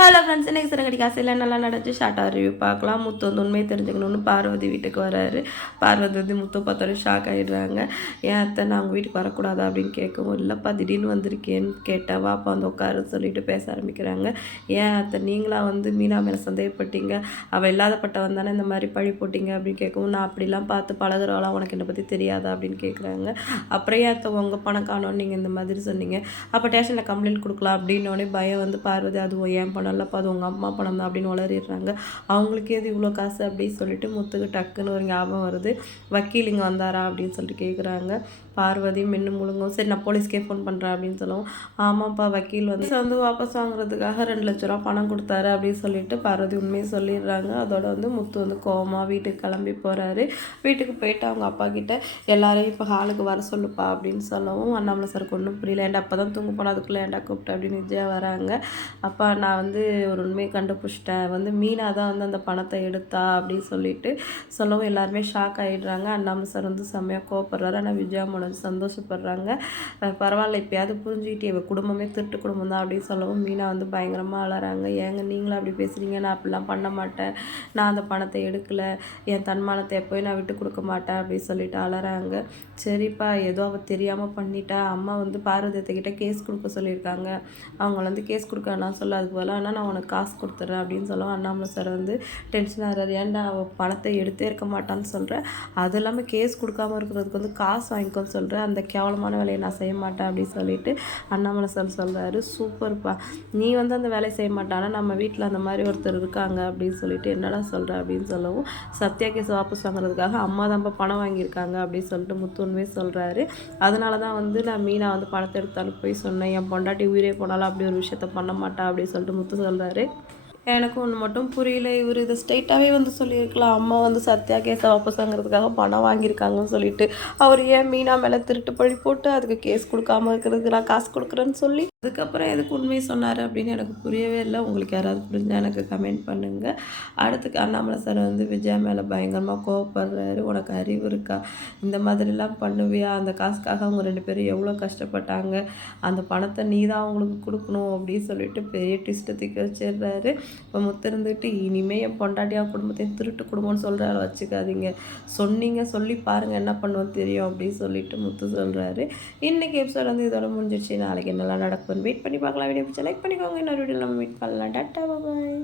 Hello friends இன்றைக்கி சிறகடி காசையில் நல்லா நடந்துச்சு ஷார்ட்டாக ரிவ்யூ பார்க்கலாம். முத்து வந்து உண்மையை தெரிஞ்சுக்கணும்னு பார்வதி வீட்டுக்கு வராரு. பார்வதி வந்து முத்து பார்த்தோட ஷாக் ஆகிடுறாங்க ஏன் அத்தை நான் உங்கள் வீட்டுக்கு வரக்கூடாதா? அப்படின்னு கேட்கவும் இல்லைப்பா திடீர்னு வந்திருக்கேன்னு கேட்டால் வாப்பா வந்து உட்காரு சொல்லிட்டு பேச ஆரம்பிக்கிறாங்க. ஏன் அத்தை நீங்களாம் வந்து மீனா மேலே சந்தேகப்பட்டீங்க? அவள் இல்லாதப்பட்டவன் தானே இந்த மாதிரி பழி போட்டிங்க? அப்படின்னு கேட்கவும் நான் அப்படிலாம் பார்த்து பழகுறவளாம் உனக்கு என்னை பற்றி தெரியாதா? அப்படின்னு கேட்குறாங்க. அப்புறம் ஏன் அத்தை உங்கள் பணம் காணோன்னு நீங்கள் இந்த மாதிரி சொன்னீங்க? அப்போ ஸ்டேஷனில் கம்ப்ளைண்ட் கொடுக்கலாம். அப்படின்னோடனே பயம் வந்து பார்வதி அதுவும் ஏன் பணம் நல்லப்பா அது உங்கள் அம்மா பணம் தான் அப்படின்னு உளறிடுறாங்க. அவங்களுக்கு எது இவ்வளோ காசு அப்படின்னு சொல்லிட்டு முத்துக்கு டக்குன்னு ஒரு ஞாபகம் வருது. வக்கீல் இங்கே வந்தாரா அப்படின்னு சொல்லிட்டு கேட்குறாங்க பார்வதி மின்னு முழுங்கும் சரி நான் போலீஸ்க்கே ஃபோன் பண்ணுறேன் அப்படின்னு சொல்லவும். ஆமாப்பா வக்கீல் வந்து வந்து வாபஸ் வாங்குறதுக்காக ரெண்டு லட்ச ரூபா பணம் கொடுத்தாரு அப்படின்னு சொல்லிட்டு பார்வதி உண்மையை சொல்லிடுறாங்க. அதோட வந்து முத்து வந்து கோவமாக வீட்டுக்கு கிளம்பி போகிறாரு வீட்டுக்கு போயிட்டு அவங்க அப்பா கிட்ட எல்லாரையும் இப்போ ஹாலுக்கு வர சொல்லுப்பா அப்படின்னு சொல்லவும் அண்ணாமலை சாருக்கு ஒன்றும் புரியல. ஏன்டா அப்போ தான் தூங்க போனால் அதுக்குள்ளே ஏன்டா கூப்பிட்டு? அப்படின்னு விஜயா வராங்க. அப்பா நான் வந்து வந்து ஒரு உண்மையை கண்டுபிடிச்சிட்டேன் வந்து மீனா தான் வந்து அந்த பணத்தை எடுத்தா அப்படின்னு சொல்லிட்டு சொல்லவும் எல்லாருமே ஷாக் ஆகிடுறாங்க அண்ணாமலை சார் வந்து செம்மையாக கோவப்படுறாரு. ஆனால் விஜயா மனோஜ் சந்தோஷப்படுறாங்க. பரவாயில்ல இப்போயாவது புரிஞ்சுக்கிட்டு இவ குடும்பமே திருட்டு குடும்பம் தான் அப்படின்னு சொல்லவும் மீனா வந்து பயங்கரமாக அலறாங்க. ஏங்க நீங்களும் அப்படி பேசுகிறீங்க நான் அப்படிலாம் பண்ண மாட்டேன். நான் அந்த பணத்தை எடுக்கலை. என் தன்மானத்தை எப்போயும் நான் விட்டு கொடுக்க மாட்டேன் அப்படின்னு சொல்லிட்டு அலறாங்க. சரிப்பா ஏதோ அவள் தெரியாமல் பண்ணிட்டா. அம்மா வந்து பார்வதியத்தை கேஸ் கொடுக்க சொல்லியிருக்காங்க. அவங்கள வந்து கேஸ் கொடுக்க நான் சொல்ல அதுக்கு பதிலாக வேணால் நான் உனக்கு காசு கொடுத்துட்றேன் அப்படின்னு சொல்லுவோம் அண்ணாமலை சார் வந்து டென்ஷன் ஆகிறார் ஏன்டா அவள் பணத்தை எடுத்தே இருக்க மாட்டான்னு சொல்கிறேன் அது இல்லாமல் கேஸ் கொடுக்காம இருக்கிறதுக்கு வந்து காசு வாங்கிக்கோன்னு சொல்கிறேன் அந்த கேவலமான வேலையை நான் செய்ய மாட்டேன் அப்படின்னு சொல்லிட்டு அண்ணாமலை சார் சொல்கிறாரு சூப்பர்ப்பா. நீ வந்து அந்த வேலையை செய்ய மாட்டானா நம்ம வீட்டில் அந்த மாதிரி ஒருத்தர் இருக்காங்க அப்படின்னு சொல்லிட்டு என்னடா சொல்கிற அப்படின்னு சொல்லவும் சத்யா கேஸ் வாபஸ் வாங்குறதுக்காக அம்மா தான்ப்பா பணம் வாங்கியிருக்காங்க அப்படின்னு சொல்லிட்டு முத்துன்மே சொல்கிறாரு அதனால தான் வந்து நான் மீனா வந்து பணத்தை எடுத்தாலும் போய் சொன்னேன். என் பொண்டாட்டி உயிரே போனாலும் அப்படி ஒரு விஷயத்த பண்ண மாட்டா அப்படின்னு சொல்லிட்டு முத்து சொல்கிறாரு எனக்கு ஒன்று மட்டும் புரியல. இவர் இதை ஸ்ட்ரைட்டாகவே வந்து சொல்லியிருக்கலாம். அம்மா வந்து சத்யா கேஸை வாபஸாங்கிறதுக்காக பணம் வாங்கியிருக்காங்கன்னு சொல்லிட்டு. அவர் ஏன் மீனா மேலே திருட்டு பழி போட்டு அதுக்கு கேஸ் கொடுக்காம இருக்கிறதுக்கு நான் காசு கொடுக்குறேன்னு சொல்லி அதுக்கப்புறம் எதுக்கு உண்மையை சொன்னார் அப்படின்னு எனக்கு புரியவே இல்லை. உங்களுக்கு யாராவது புரிஞ்சால் எனக்கு கமெண்ட் பண்ணுங்கள் அடுத்து அண்ணாமலை சார் வந்து விஜயா மேலே பயங்கரமாக கோவப்படுறாரு. உனக்கு அறிவு இருக்கா? இந்த மாதிரிலாம் பண்ணுவியா? அந்த காசுக்காக அவங்க ரெண்டு பேரும் எவ்வளோ கஷ்டப்பட்டாங்க? அந்த பணத்தை நீ தான் அவங்களுக்கு கொடுக்கணும் அப்படின்னு சொல்லிட்டு பெரிய ட்விஸ்ட்டை திக்க வச்சிடுறாரு. இப்போ முத்து இருந்துட்டு இனிமே என் பொண்டாட்டியா குடும்பத்தையும் திருட்டு குடும்பம்னு சொல்கிறாரு வச்சுக்காதீங்க. சொன்னீங்க சொல்லி பாருங்கள் என்ன பண்ணுவோம் தெரியும் அப்படின்னு சொல்லிட்டு முத்து சொல்கிறாரு இன்றைக்கி எபிசோட் வந்து இதோட முடிஞ்சிடுச்சு நாளைக்கு என்னெல்லாம் நடக்கும்னு வெயிட் பண்ணி பார்க்கலாம். வீடியோ பிடிச்சா லைக் பண்ணிக்கோங்க. இன்னொரு வீடியோ நம்ம மீட் பண்ணலாம். டாட்டா பாய்